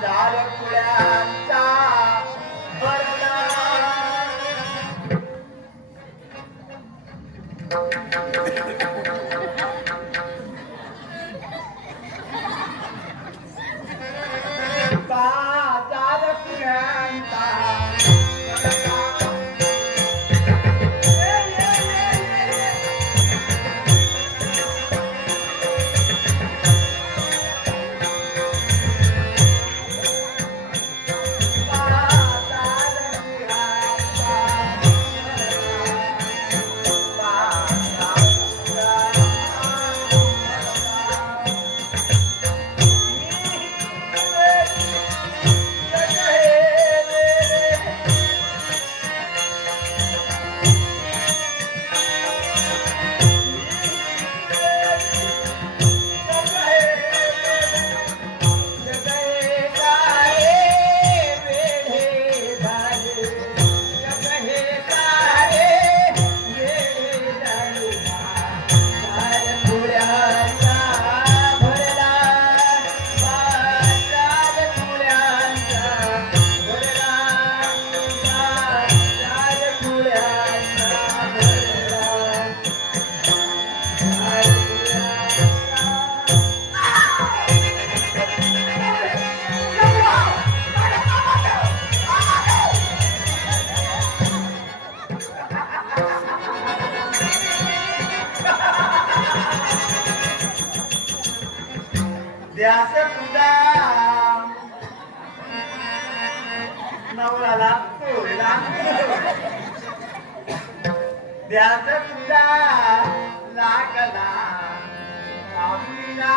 Dara Kula. नवरा लागतो ध्यास तुझा लागला. आम्हीला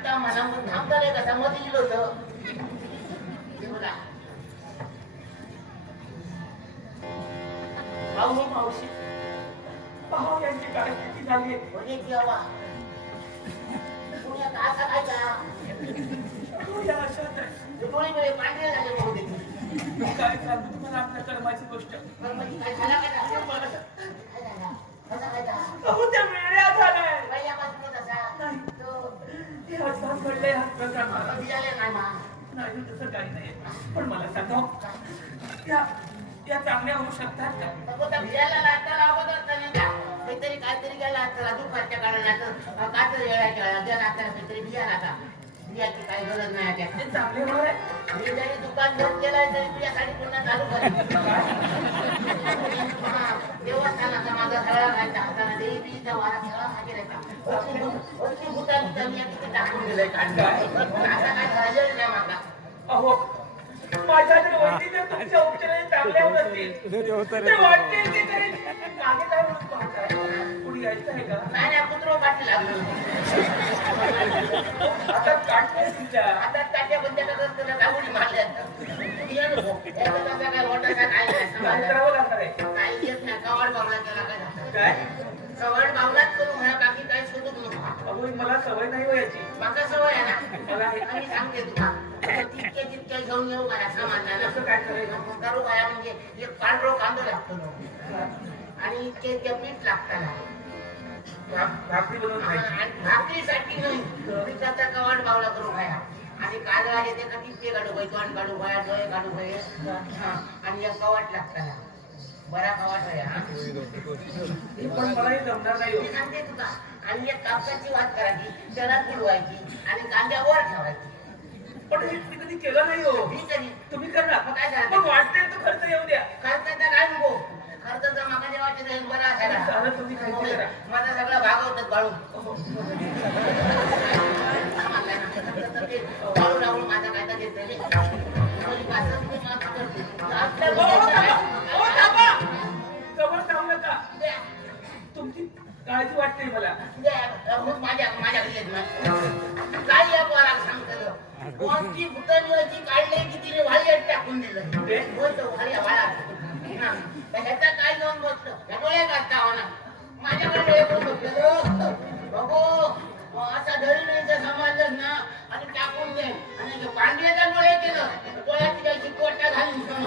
मला मग थांबता नाही कसा मध्ये गेलो होतं. पाहू मावशी पाहू यांची काय स्थिती झाली म्हणजे जेव्हा पुण्यात असा काय. डोळे डोळे पांढरे झाले काय सांगतो तुम्हाला आपल्या कर्माची गोष्ट म्हणजे काय झाला काय झाला? काय झाला? काय त्या झालाय. ते हे असं घडलंय हा प्रकार. नाही तसं काही नाही. पण मला सांगा त्या त्या चांगल्या होऊ शकतात का? सपोता भियाला लाटायला अगोदर काहीतरी काहीतरी गेला त्याला दुपारच्या काढायला काहीतरी वेळा केला गेला त्याला काहीतरी बियाला का बियाची काही गरज नाही त्या ते चांगले होय मी जरी दुकान बंद केलाय तरी बियासाठी पुन्हा चालू करेन हा, देवस्थानाचा माझा सगळा घालता हाताने देवीचा वारा सगळा मागे राहायचा वरची भूता भूता मी तिथे टाकून दिलंय. काढलं आता काय झालेलं नाही माझा अहो माझ्या जर वरती जर तुमच्या उपचाराने चांगल्या होत. असतील तर वाटते की तरी. मागे काय म्हणून पाहताय पुढे यायचं आहे का? नाही नाही कुत्रो पाठी लागलो. म्हणजे एक पांढरो कांदो लागतो. आणि इतके इतके पीठ लागतात. भा- भाकरी बनवून खायची. आणि भाकरीसाठी नाही. पिठाचा कवाड बावला करू खाया. आणि कांदा येते का तितके काढू पाहिजे तोंड काढू पाया डोळे पाहिजे हा. आणि एक कवाट लागतात. बरा कवाट आहे हा. पण मलाही जमणार नाही हो. सांगते आणि एक कापसाची वाट करायची त्याला बुडवायची आणि कांद्यावर ठेवायची. पण हे तुम्ही कधी केलं नाही हो. मी तरी तुम्ही करा. काय झालं? मग वाटते तो खर्च येऊ द्या. खर्चाचा काय नको? खर्चाचा मागा देवाचे जाईल बरा असायला चालेल, तुम्ही काहीतरी करा. माझा सगळा भाग होतात बाळू. बाळू राहून माझा कायदा घेतले हो, काळजी वाटते मला. माझ्या नाही. काय या पोराला सांगतो कोणती भूतनिवाची काढले की तिने वाळ्यात टाकून दिलं. ते? बोलतो वाळ्या. वाळा. तर ह्याचा काय जाऊन बसतो? ह्या डोळ्या काढता हो ना. माझ्याकडे बघू. असा धरी नाही समाजच ना आणि टाकून दे. आणि पांढऱ्याचा डोळे केलं डोळ्याची काही पोट्या घालून.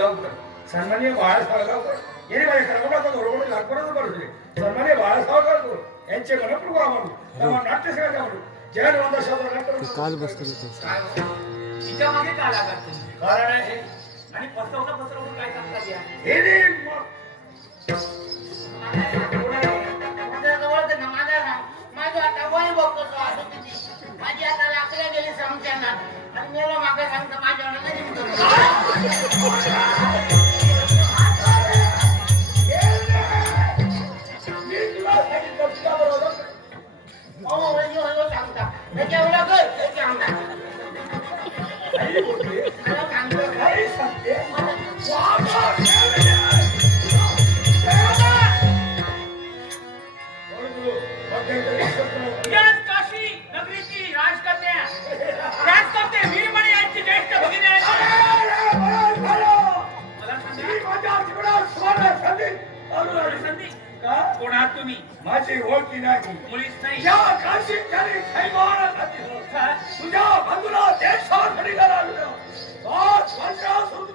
साळगावकर सन्मान्य बाळा साळगावकर यांनी माझ्या कर्मकाचा बरोबर लाखपणाचं बरसले सन्मान्य बाळा साळगावकर यांचे गणपूर म्हणून तेव्हा नाट्य सगळ्यात म्हणून जय निवंदा शास्त्र काल मागे का लागत कारण आहे आणि पसरवता पसरवून काय सांगतात या हे दे. माझ्या आता वय बघतो माझी आता लाकडे गेले सांगताना आणि मला मागे सांगता Ja. માસી ઓળખી નાખું. પોલીસ નહીં જ્યાં કાશી ચાલી થઈ મારા નથી સુજા બંગલા દેશો ઘડી ગરા લો પાંચ વર્ષ સુધી.